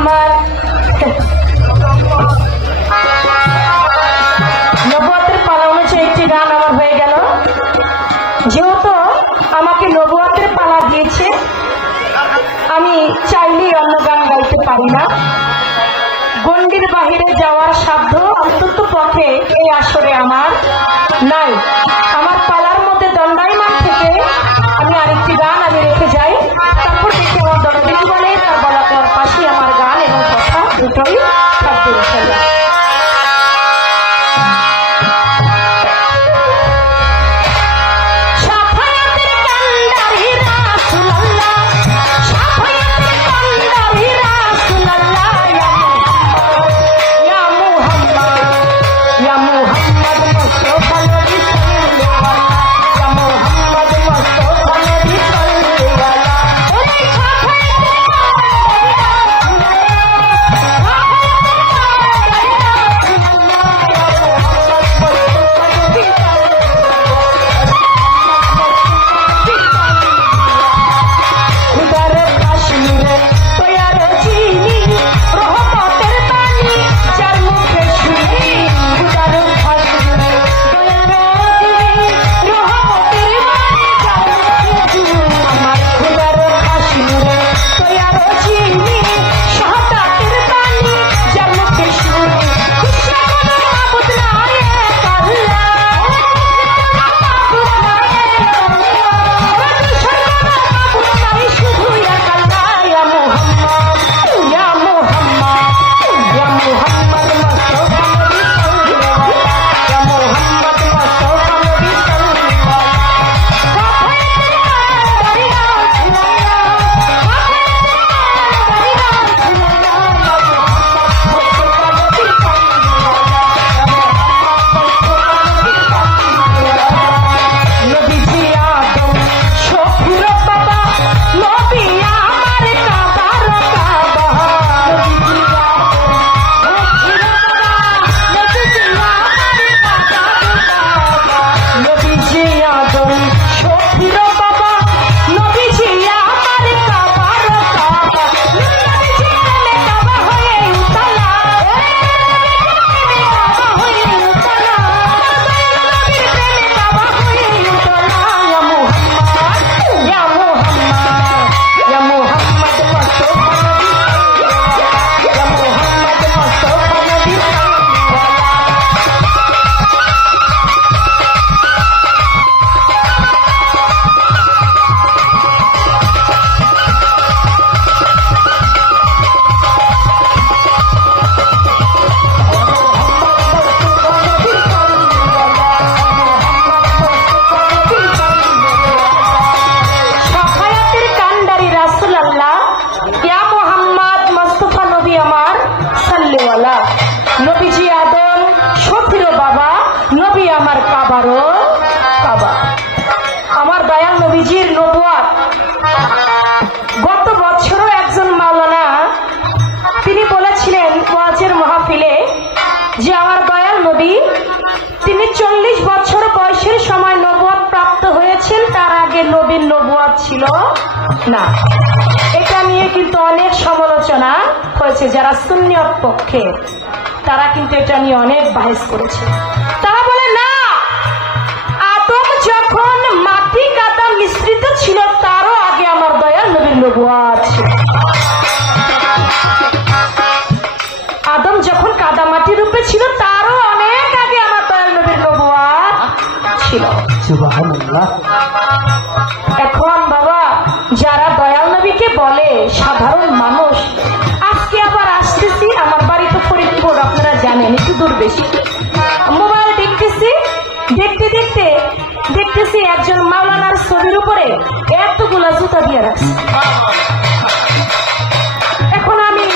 আমার নবুয়তের পালা অনুযায়ী একটি গান আমার হয়ে গেল। যেহেতু আমাকে নবুয়তের পালা দিয়েছে, আমি চাইলেই অন্য গান গাইতে পারি না। গণ্ডির বাহিরে যাওয়ার সাধ্য অন্তত পক্ষে এই আসরে আমার নাই। আমার পালার মধ্যে দণ্ডায়মান থেকে আমি আরেকটি গান আমি রেখে যাই, তারপর দেখে আমার দণ্ডি বলে তার বলা পর পাশে আমার গান এবং কথা দুটোই থাকবে ইনশাআল্লাহ। নবীজি আদম শফির বাবা, নবী আমার কাবারও কাবা। আমার দয়াল নবীজির নবুয়ত গত বছরও একজন মাওলানা তিনি বলেছিলেন ওয়াজের মাহফিলে যে আমার দয়াল নবী তিনি 40 বছর বয়সের সময় নবুয়ত প্রাপ্ত হয়েছেন, তার আগে নবীর নবুয়ত ছিল না। এটা নিয়ে কিন্তু অনেক সমালোচনা হয়েছে। যারা সুন্নিয়ত পক্ষে তারা কিন্তু এটা নিয়ে অনেক বাহিস করেছে। তারা বলে না, আদম যখন মাটি কাদা মিশ্রিত ছিল তারও আগে আমার দয়াল নবীর নবুয়ত ছিল। আদম যখন কাদা মাটি রূপে ছিল তারও অনেক আগে আমার দয়াল নবীর নবুয়ত ছিল। সুবহানাল্লাহ। এখন বাবা যারা দয়াল নবীকে বলে সাধারণ মানুষ, আজকে আবার আসতেছি আমার বাড়ি তো ফরিদপুর, আপনারা জানেন একটু দূর বেশি। মোবাইল দেখতেছি, দেখতে দেখতে দেখতেছি একজন মাওলানার ছবির উপরে এতগুলা জুতা দিয়ে রাখছে। এখন আমি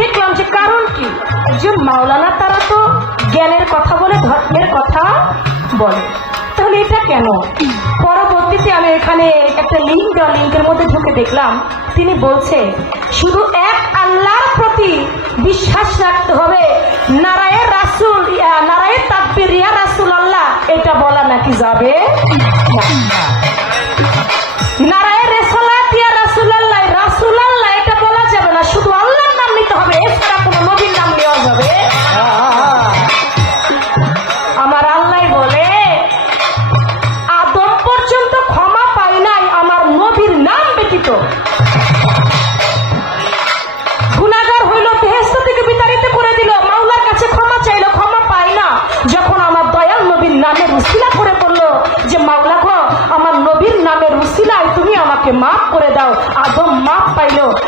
দেখলাম যে কারণ কি, একজন মাওলানা তারা তো জ্ঞানের কথা বলে, ধর্মের কথা বলে, তাহলে এটা কেন? পরবর্তীতে আমি এখানে একটা লিঙ্ক দেওয়া, লিঙ্কের মধ্যে ঢুকে দেখলাম তিনি বলছে শুধু এক আল্লাহর প্রতি বিশ্বাস রাখতে হবে, নারায়ে রাসূল নারায়ে তাকবীর ইয়া রাসূলুল্লাহ এটা বলা নাকি যাবে না। নারায়ে রিসালাত ইয়া রাসূলুল্লাহ রাসূলুল্লাহ এটা বলা যাবে না, শুধু আল্লাহর নাম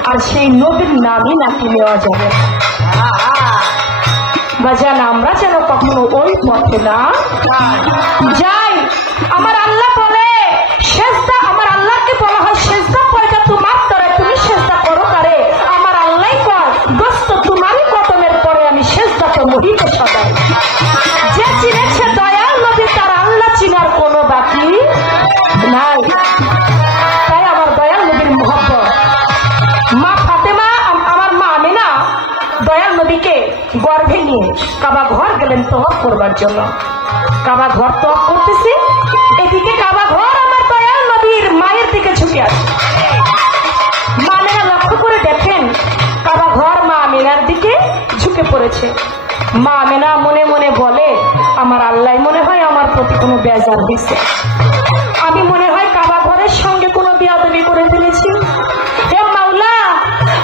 আর সেই নবীর নামই নাকি নেওয়া যাবে। বাজান আমরা যেন কখনো ওই পথে না যাই। আমার আল্লাহ বলে সেজদা, আমার আল্লাহকে বলা হয় সেজদা পয়দা তোমার তরে, তুমি সেজদা করো কারে? আমার আল্লাহ কয় দোস্ত তোমারই কদমের পরে আমি সেজদাকে মোহিত সদাই। যে চিনেছে দয়াল নবী তার আল্লাহ চিনার কোনো বাকি নাই। তাই আমার দয়াল নবীর মহব্বত। মা ফাতেমা, আমার মা আমিনা দয়াল নবীকে গর্ভে নিয়ে কাবা ঘর গেলেন তওয়াফ করবার জন্য। কাবা ঘর তওয়াফ করতেছি, এদিকে কাবা ঘর আমার দয়াল নবীর মায়ের দিকে ঝুঁকে আছে। মা আমিনা লক্ষ্য করে দেখেন কাবা ঘর মা আমিনার দিকে ঝুঁকে পড়েছে। মা আমিনা মনে মনে বলে আমার আল্লাহ মনে হয় আমার প্রতি কোনো বেজার দিচ্ছে, আমি মনে হয় কাবা ঘরের সঙ্গে কোনো বিয়াদবি করে ফেলেছি। হে মাওলা,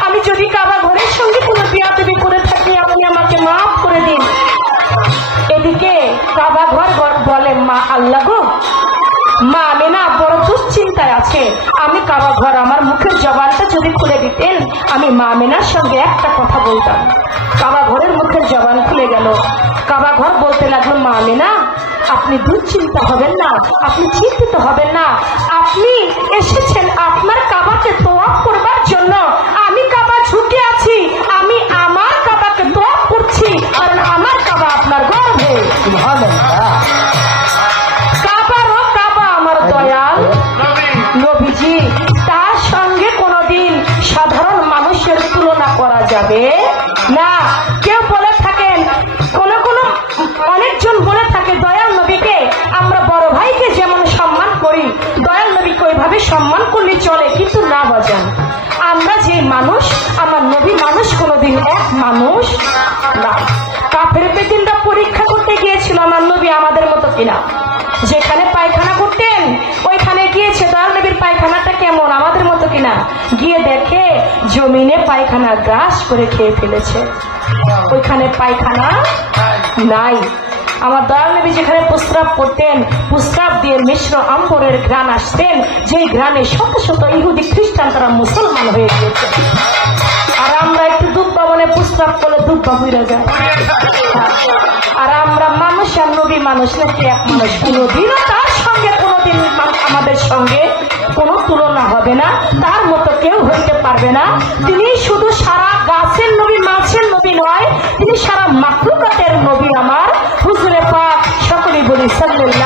আমি যদি কাবা ঘরের সঙ্গে কোনো বিয়াদবি করে থাকি আপনি আমাকে মাফ করে দিন। এদিকে কাবা ঘর বলে মা আল্লাহ গো, মা আমিনা বড় দুশ্চিন্তায় আছে। আমি কাবা ঘর আমার মুখের জবানটা যদি খুলে দিতেন আমি মা আমিনার সঙ্গে একটা কথা বলতাম। কাবা ঘরের মুখের জবান খুলে গেল। কাবা ঘর বলতে লাগলো মা আমিনা আপনি দুশ্চিন্তা হবেন না, আপনি চিন্তিত হবেন না, আপনি এসেছেন আপনার কাবাকে তোয়াফ করবার জন্য। আমি কাবা ঝুঁকে আছি, আমি আমার কাবাকে তোয়াফ করছি, কারণ আমার কাবা আপনার গর্ভে। কাবারও কাবা আমার দয়াল নবীজি, তার সঙ্গে কোনোদিন সাধারণ মানুষের তুলনা করা যাবে না। কেউ বলে থাকেন, অনেকজন বলে থাকে দয়াল নবীকে আমরা বড় ভাইকে যেমন সম্মান করি দয়াল নবীকে ওইভাবে সম্মান করলে চলে, কিন্তু না বাজান। আমরা যে মানুষ, আমার নবী মানুষ কোনোদিন এক মানুষ না। কাফের বেদিনরা পরীক্ষা করতে গিয়েছিল আমার নবী আমাদের মতো কিনা। যেখানে পায়খানা করতেন ওইখানে গিয়েছে দয়াল নবীর পায়খানাটা কেমন, আমাদের মতো কিনা। গিয়ে দেখে জমিনে পায়খানা গ্রাস করে খেয়ে ফেলেছে, ওইখানে পায়খানা নাই। আমার দয়াল নবী যেখানে প্রস্রাব করতেন প্রস্রাব দিয়ে মিশ্র আম্বরের ঘ্রাণ আসতেন, যেই ঘ্রাণে শত শত ইহুদি খ্রিস্টান তারা মুসলমান হয়ে গিয়েছে। আর আমরা একটু দুধ ভবনে প্রস্রাব করলে দুধ বাবুরা যায়। আর আমরা মানুষ আর নবী মানুষ নাকি এক মানুষ, কোনোদিনও তার সঙ্গে কোনোদিন আমাদের সঙ্গে কোনো তুলনা হবে না, তার মতো কেউ হইতে পারবে না। তিনি শুধু সারা গাছের নবী মাছের নবী নয়, তিনি সারা মাখলুকাতের নবী আমার হুজুরে পাক। সকলেই বলি সাল্লাল্লাহু